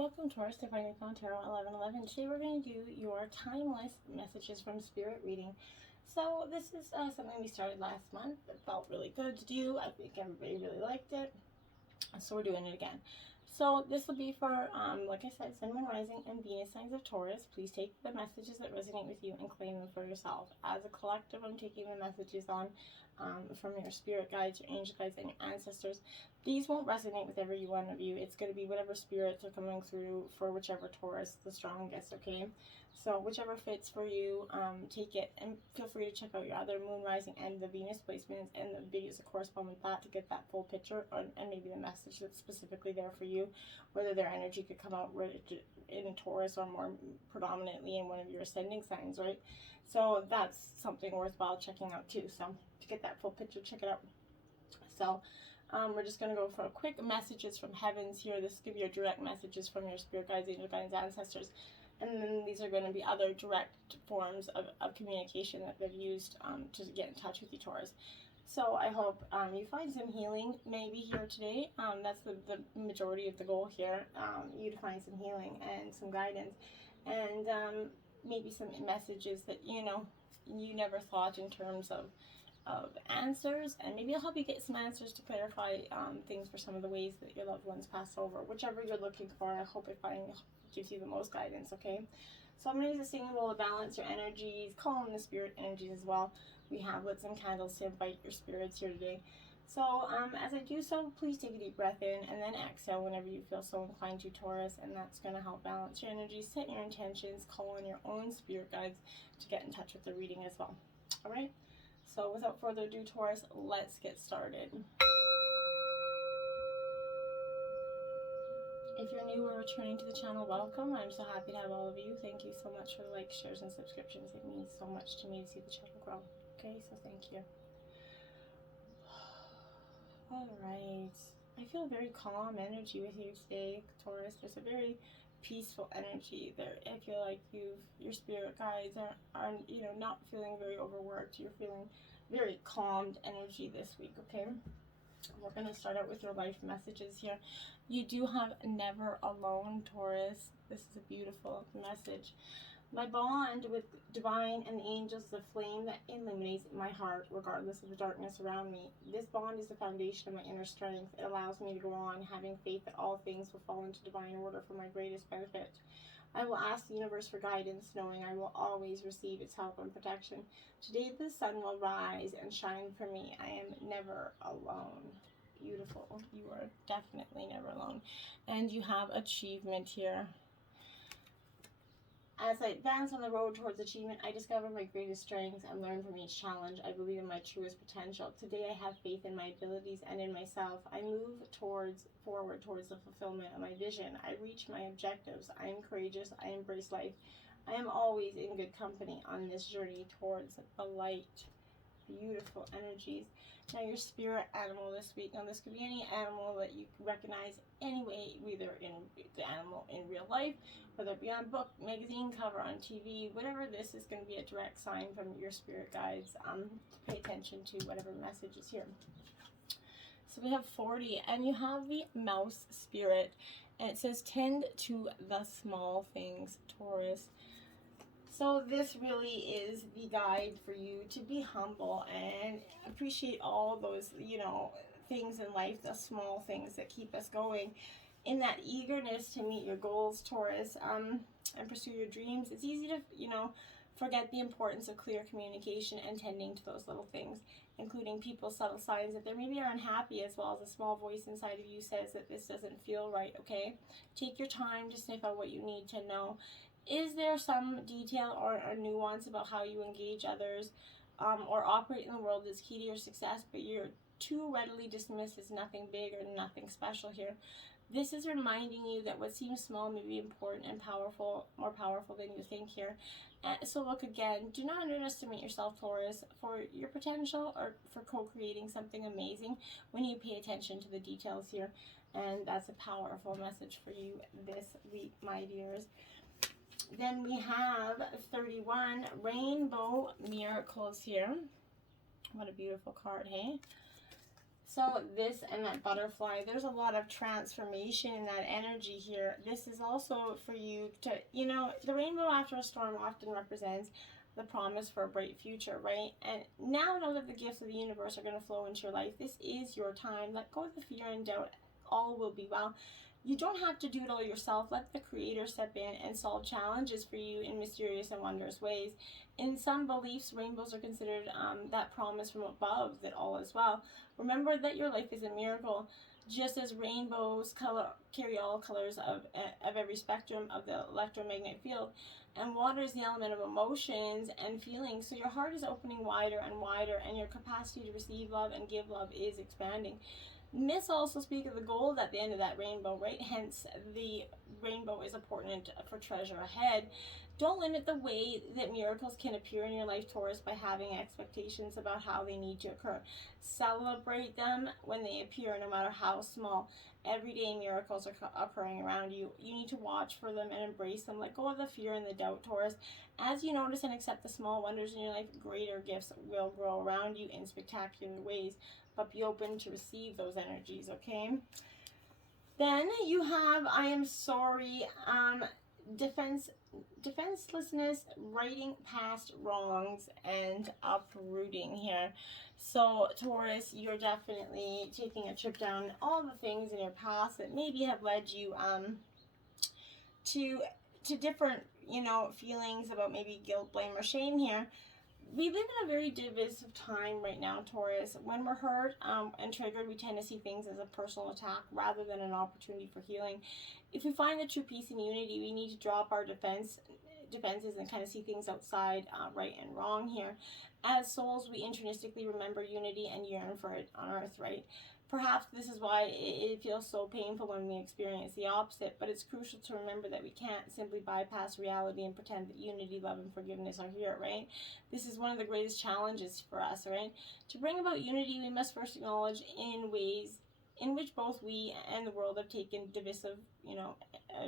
Welcome Taurus to Finding Tarot 1111. Today we're going to do your timeless messages from Spirit reading. So this is something we started last month. It felt really good to do. I think everybody really liked it. So we're doing it again. So this will be for, like I said, Sun, Moon, Rising, and Venus signs of Taurus. Please take the messages that resonate with you and claim them for yourself. As a collective, I'm taking the messages on from your spirit guides, your angel guides, and your ancestors. These won't resonate with every one of you. It's going to be whatever spirits are coming through for whichever Taurus the strongest, okay? So whichever fits for you, take it, and feel free to check out your other Moon, Rising, and the Venus placements and the videos that correspond with that to get that full picture, and maybe the message that's specifically there for you, whether their energy could come out in Taurus or more predominantly in one of your ascending signs, right? So that's something worthwhile checking out too. So to get that full picture, check it out. So we're just going to go for a quick messages from heavens here. This is going to be your direct messages from your spirit guides, angel guides, ancestors. And then these are going to be other direct forms of communication that they've used to get in touch with you, Taurus. So I hope you find some healing maybe here today. That's the majority of the goal here, you to find some healing and some guidance. And maybe some messages that, you know, you never thought in terms of answers, and maybe I'll help you get some answers to clarify things for some of the ways that your loved ones pass over. Whichever you're looking for, I hope it gives you the most guidance, okay? So I'm going to use a singing bowl to balance your energies, call in the spirit energies as well. We have lit some candles to invite your spirits here today. So as I do so, please take a deep breath in and then exhale whenever you feel so inclined to, Taurus, and that's going to help balance your energies, set your intentions, call in your own spirit guides to get in touch with the reading as well. All right? So without further ado, Taurus, let's get started. If you're new or returning to the channel, welcome. I'm so happy to have all of you. Thank you so much for the likes, shares, and subscriptions. It means so much to me to see the channel grow. Okay, so thank you. Alright. I feel very calm energy with you today, Taurus. There's a very peaceful energy there. I feel like your spirit guides are you know, not feeling very overworked. You're feeling very calmed energy this week, okay? We're going to start out with your life messages here. You do have never alone, Taurus. This is a beautiful message. My bond with divine and the angels is a flame that illuminates my heart regardless of the darkness around me. This bond is the foundation of my inner strength. It allows me to go on, having faith that all things will fall into divine order for my greatest benefit. I will ask the universe for guidance, knowing I will always receive its help and protection. Today the sun will rise and shine for me. I am never alone. Beautiful. You are definitely never alone. And you have achievement here. As I advance on the road towards achievement, I discover my greatest strengths and learn from each challenge. I believe in my truest potential. Today I have faith in my abilities and in myself. I move forward towards the fulfillment of my vision. I reach my objectives. I am courageous. I embrace life. I am always in good company on this journey towards the light. Beautiful energies. Now your spirit animal this week. Now this could be any animal that you recognize anyway, either in the animal in real life, whether it be on book, magazine cover, on TV, whatever. This is going to be a direct sign from your spirit guides to pay attention to whatever message is here. So we have 40, and you have the mouse spirit, and it says tend to the small things, Taurus. So this really is the guide for you to be humble and appreciate all those, you know, things in life, the small things that keep us going. In that eagerness to meet your goals, Taurus, and pursue your dreams, it's easy to, you know, forget the importance of clear communication and tending to those little things, including people's subtle signs that they maybe are unhappy, as well as a small voice inside of you says that this doesn't feel right, okay? Take your time to sniff out what you need to know. Is there some detail or nuance about how you engage others or operate in the world that's key to your success, but you're too readily dismissed as nothing big or nothing special here? This is reminding you that what seems small may be important and powerful, more powerful than you think here. So look again, do not underestimate yourself, Taurus, for your potential or for co-creating something amazing when you pay attention to the details here. And that's a powerful message for you this week, my dears. Then we have 31, Rainbow Miracles here. What a beautiful card, hey? So this and that butterfly, there's a lot of transformation in that energy here. This is also for you to, you know, the rainbow after a storm often represents the promise for a bright future, right? And now know that the gifts of the universe are going to flow into your life. This is your time. Let go of the fear and doubt. All will be well. You don't have to do it all yourself. Let the Creator step in and solve challenges for you in mysterious and wondrous ways. In some beliefs, rainbows are considered that promise from above that all is well. Remember that your life is a miracle. Just as rainbows carry all colors of every spectrum of the electromagnetic field, and water is the element of emotions and feelings, so your heart is opening wider and wider, and your capacity to receive love and give love is expanding. Myths also speak of the gold at the end of that rainbow, right? Hence, the rainbow is important for treasure ahead. Don't limit the way that miracles can appear in your life, Taurus, by having expectations about how they need to occur. Celebrate them when they appear, no matter how small. Everyday miracles are occurring around you. You need to watch for them and embrace them. Let go of the fear and the doubt, Taurus. As you notice and accept the small wonders in your life, greater gifts will grow around you in spectacular ways. But be open to receive those energies, okay? Then you have, I am sorry, defenselessness, righting past wrongs, and uprooting here. So Taurus, you're definitely taking a trip down all the things in your past that maybe have led you to different, you know, feelings about maybe guilt, blame, or shame here. We live in a very divisive time right now, Taurus. When we're hurt and triggered, we tend to see things as a personal attack rather than an opportunity for healing. If we find the true peace and unity, we need to drop our defenses and kind of see things outside right and wrong here. As souls, we intrinnsically remember unity and yearn for it on earth, right? Perhaps this is why it feels so painful when we experience the opposite, but it's crucial to remember that we can't simply bypass reality and pretend that unity, love, and forgiveness are here, right? This is one of the greatest challenges for us, right? To bring about unity, we must first acknowledge in ways in which both we and the world have taken divisive, you know,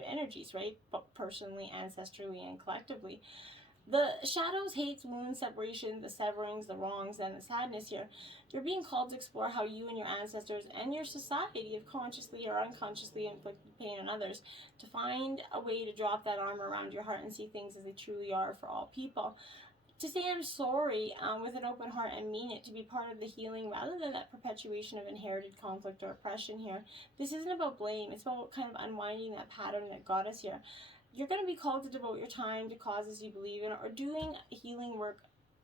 energies, right? But personally, ancestrally, and collectively. The shadows, hates, wounds, separation, the severings, the wrongs, and the sadness here. You're being called to explore how you and your ancestors and your society have consciously or unconsciously inflicted pain on others, to find a way to drop that armor around your heart and see things as they truly are for all people. To say I'm sorry with an open heart and mean it, to be part of the healing rather than that perpetuation of inherited conflict or oppression here. This isn't about blame. It's about kind of unwinding that pattern that got us here. You're going to be called to devote your time to causes you believe in or doing healing work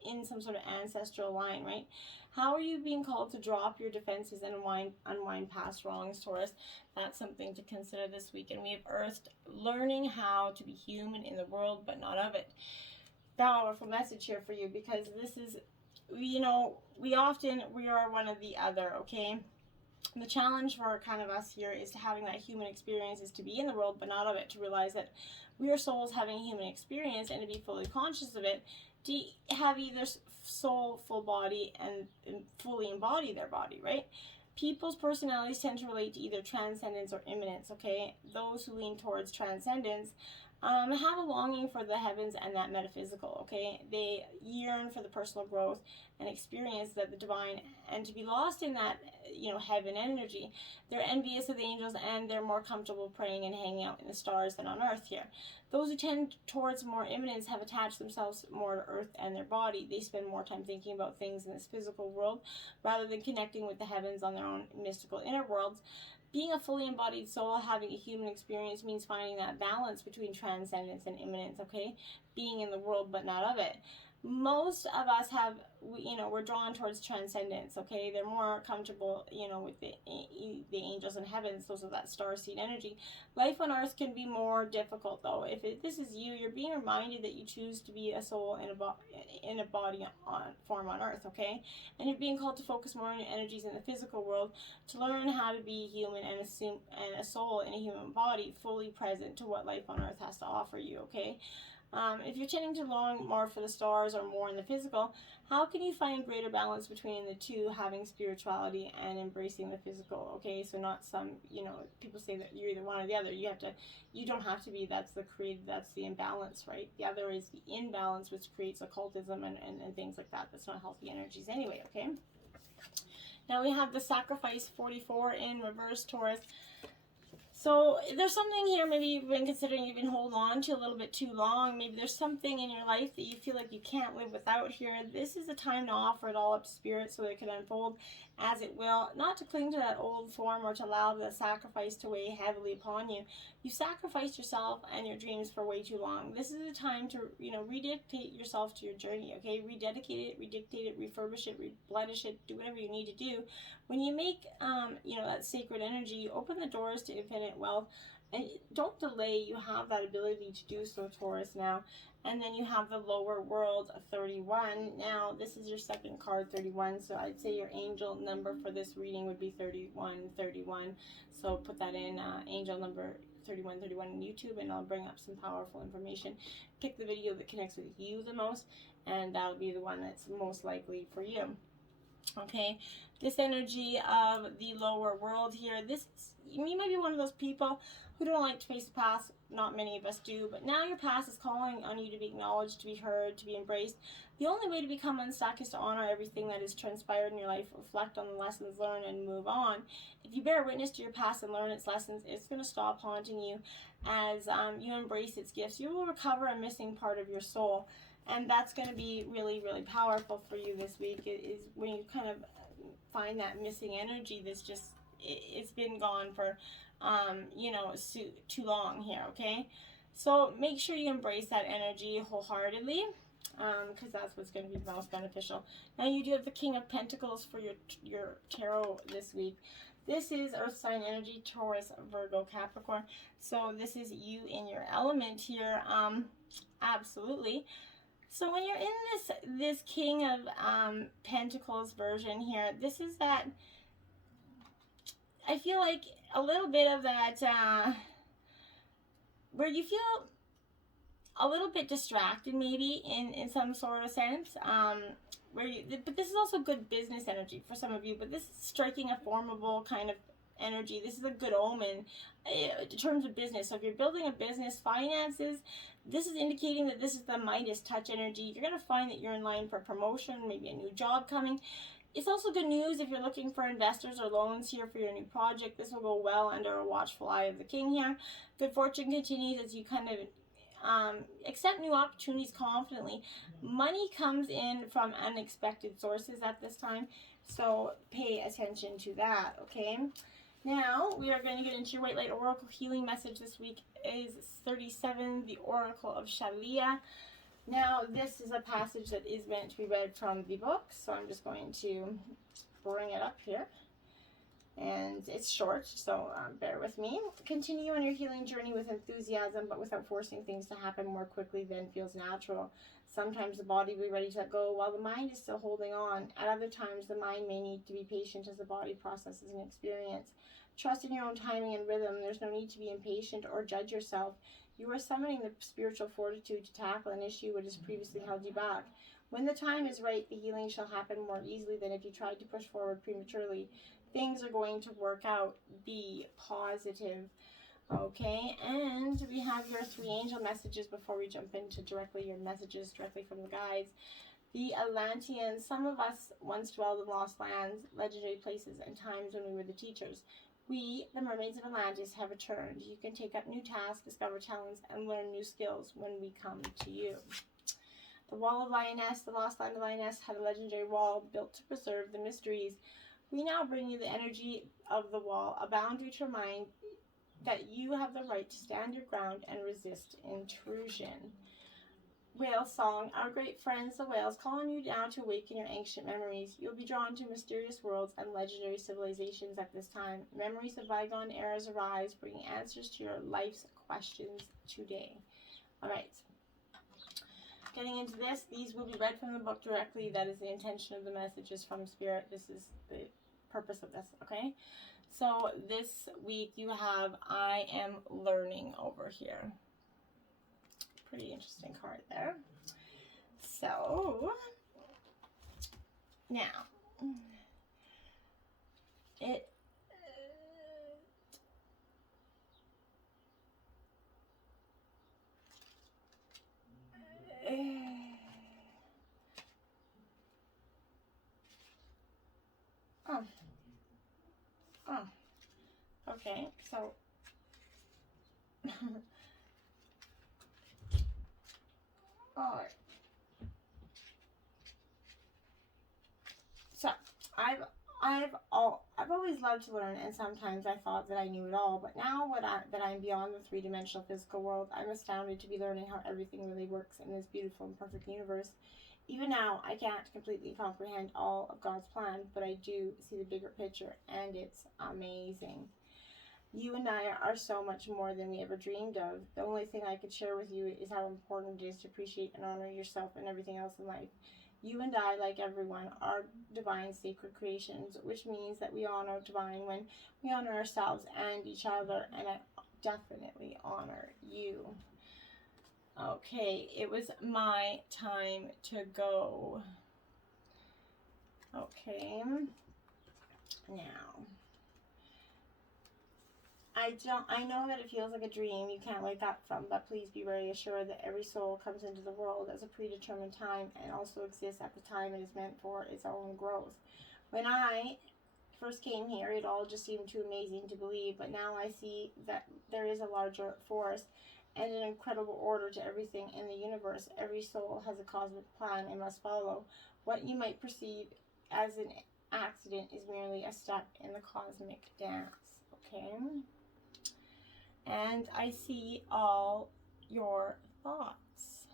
in some sort of ancestral line, right? How are you being called to drop your defenses and unwind past wrongs, Taurus? That's something to consider this week. And we have earthed learning how to be human in the world, but not of it. Powerful message here for you, because this is, you know, we are one or the other, okay? The challenge for kind of us here is to having that human experience, is to be in the world but not of it, to realize that we are souls having a human experience and to be fully conscious of it, to have either soul, full body, and fully embody their body, right? People's personalities tend to relate to either transcendence or immanence, okay? Those who lean towards transcendence have a longing for the heavens and that metaphysical, okay? They yearn for the personal growth and experience that the divine, and to be lost in that, you know, heaven energy. They're envious of the angels, and they're more comfortable praying and hanging out in the stars than on earth here. Those who tend towards more immanence have attached themselves more to earth and their body. They spend more time thinking about things in this physical world rather than connecting with the heavens on their own mystical inner worlds. Being a fully embodied soul, having a human experience, means finding that balance between transcendence and immanence, okay? Being in the world but not of it. Most of us have, you know, we're drawn towards transcendence, okay? They're more comfortable, you know, with the angels and heavens. Those are that starseed energy. Life on earth can be more difficult, though. If this is you, you're being reminded that you choose to be a soul in a body form on earth, okay? And you're being called to focus more on your energies in the physical world, to learn how to be human and a soul in a human body, fully present to what life on earth has to offer you, okay? If you're tending to long more for the stars or more in the physical, how can you find greater balance between the two, having spirituality and embracing the physical, okay? So not some, you know, people say that you're either one or the other. You don't have to be. That's the imbalance, right? The other is the imbalance, which creates occultism and things like that. That's not healthy energies anyway, okay? Now we have the Sacrifice 44 in reverse, Taurus. So there's something here maybe you've been considering, you've been holding on to a little bit too long. Maybe there's something in your life that you feel like you can't live without here. This is the time to offer it all up to Spirit so it can unfold as it will. Not to cling to that old form or to allow the sacrifice to weigh heavily upon you. You sacrificed yourself and your dreams for way too long. This is the time to, rededicate yourself to your journey, okay? Rededicate it, redictate it, refurbish it, replenish it, do whatever you need to do. When you make, that sacred energy, open the doors to infinite wealth, and don't delay. You have that ability to do so, Taurus, now. And then you have the lower world, 31. Now, this is your second card, 31, so I'd say your angel number for this reading would be 3131. So put that in, angel number 3131 on YouTube, and I'll bring up some powerful information. Pick the video that connects with you the most, and that'll be the one that's most likely for you. Okay, this energy of the lower world here, you might be one of those people who don't like to face the past. Not many of us do, but now your past is calling on you to be acknowledged, to be heard, to be embraced. The only way to become unstuck is to honor everything that has transpired in your life, reflect on the lessons learned, and move on. If you bear witness to your past and learn its lessons, it's going to stop haunting you as you embrace its gifts. You will recover a missing part of your soul. And that's going to be really, really powerful for you this week, is when you kind of find that missing energy that's just, it's been gone for, too long here, okay? So make sure you embrace that energy wholeheartedly, because that's what's going to be the most beneficial. Now you do have the King of Pentacles for your tarot this week. This is Earth sign energy, Taurus, Virgo, Capricorn. So this is you in your element here, absolutely. So when you're in this King of Pentacles version here, this is that, I feel like a little bit of that, where you feel a little bit distracted maybe in some sort of sense, but this is also good business energy for some of you, but this is striking a formidable kind of energy. This is a good omen in terms of business. So if you're building a business, finances, this is indicating that this is the Midas touch energy. You're going to find that you're in line for promotion, maybe a new job coming. It's also good news if you're looking for investors or loans here for your new project. This will go well under a watchful eye of the king here. Good fortune continues as you kind of accept new opportunities confidently. Money comes in from unexpected sources at this time, so pay attention to that, okay? Now, we are going to get into your White Light Oracle healing message this week. Is 37, the Oracle of Shalia. Now, this is a passage that is meant to be read from the book, so I'm just going to bring it up here. And it's short, so bear with me. Continue on your healing journey with enthusiasm, but without forcing things to happen more quickly than feels natural. Sometimes the body will be ready to let go while the mind is still holding on. At other times, the mind may need to be patient as the body processes an experience. Trust in your own timing and rhythm. There's no need to be impatient or judge yourself. You are summoning the spiritual fortitude to tackle an issue which has previously held you back. When the time is right, the healing shall happen more easily than if you tried to push forward prematurely. Things are going to work out. Be positive. Okay, and we have your 3 angel messages before we jump into your messages directly from the guides. The Atlanteans. Some of us once dwelled in lost lands, legendary places, and times when we were the teachers. We, the mermaids of Atlantis, have returned. You can take up new tasks, discover talents, and learn new skills when we come to you. The Wall of Lioness, the Lost Land of Lioness, had a legendary wall built to preserve the mysteries. We now bring you the energy of the wall, a boundary to remind that you have the right to stand your ground and resist intrusion. Whale song. Our great friends, the whales, call on you now to awaken your ancient memories. You'll be drawn to mysterious worlds and legendary civilizations at this time. Memories of bygone eras arise, bringing answers to your life's questions today. All right. Getting into this, these will be read from the book directly. That is the intention of the messages from Spirit. This is the purpose of this, okay? So this week you have I Am Learning over here. Pretty interesting card there. So, now, Oh. Oh. Okay, so all right. So I've always loved to learn, and sometimes I thought that I knew it all. But now that I'm beyond the three-dimensional physical world, I'm astounded to be learning how everything really works in this beautiful and perfect universe. Even now, I can't completely comprehend all of God's plan, but I do see the bigger picture, and it's amazing. You and I are so much more than we ever dreamed of. The only thing I could share with you is how important it is to appreciate and honor yourself and everything else in life. You and I, like everyone, are divine sacred creations, which means that we honor divine when we honor ourselves and each other, and I definitely honor you. Okay, it was my time to go. Okay, now. I know that it feels like a dream you can't wake up from, but please be very assured that every soul comes into the world as a predetermined time and also exists at the time it is meant for its own growth. When I first came here, it all just seemed too amazing to believe, but now I see that there is a larger force and an incredible order to everything in the universe. Every soul has a cosmic plan and must follow. What you might perceive as an accident is merely a step in the cosmic dance. Okay? And I see all your thoughts.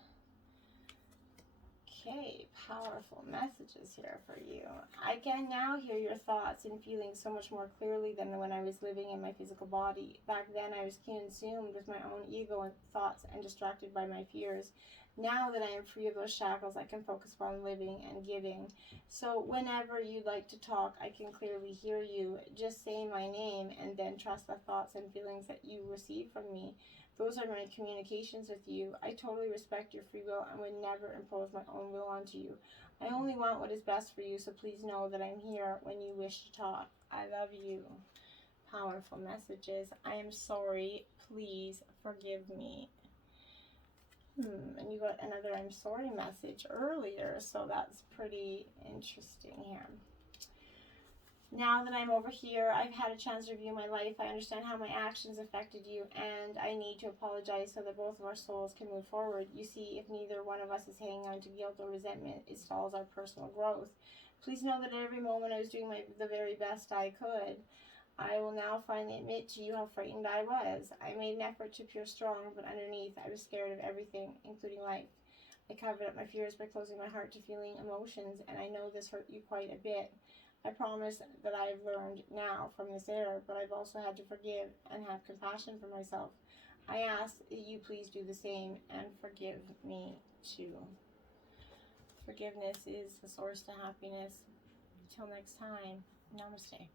Okay, powerful messages here for you. I can now hear your thoughts and feelings so much more clearly than when I was living in my physical body. Back then, I was consumed with my own ego and thoughts and distracted by my fears. Now that I am free of those shackles, I can focus upon living and giving. So whenever you'd like to talk, I can clearly hear you. Just say my name and then trust the thoughts and feelings that you receive from me. Those are my communications with you. I totally respect your free will and would never impose my own will onto you. I only want what is best for you, so please know that I'm here when you wish to talk. I love you. Powerful messages. I am sorry. Please forgive me. And you got another I'm sorry message earlier, so that's pretty interesting here. Now that I'm over here, I've had a chance to review my life. I understand how my actions affected you, and I need to apologize so that both of our souls can move forward. You see, if neither one of us is hanging on to guilt or resentment, it stalls our personal growth. Please know that at every moment I was doing the very best I could. I will now finally admit to you how frightened I was. I made an effort to appear strong, but underneath I was scared of everything, including life. I covered up my fears by closing my heart to feeling emotions, and I know this hurt you quite a bit. I promise that I have learned now from this error, but I've also had to forgive and have compassion for myself. I ask that you please do the same and forgive me too. Forgiveness is the source to happiness. Until next time, namaste.